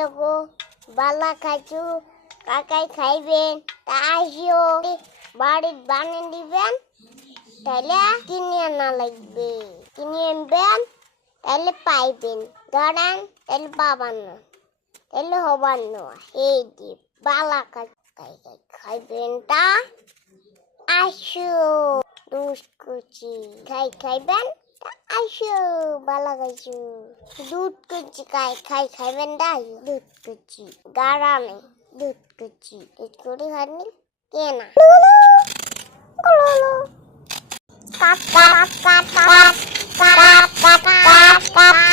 দেখো বালা খাইছু কাকাই খাইবেন তা আসিও বাড়ির বানিয়ে দিবেন তাহলে কিনে আনা লাগবে কিনে আনবেন তাহলে পাইবেন ধরেন তাহলে পাবেন না তাহলে হবার না এই যে বালা কাকাই খাইবেন তা আসো দুষ্কুচি খাইবেন আইসো বালা খাইছো দুধ কুচি খাইবেন দাই দুধ কুচি গাড়া নেই দুধ কুচি দুধ করে খাননি কেনা কাক কাক কাক কাক কাক কাক কাক কাক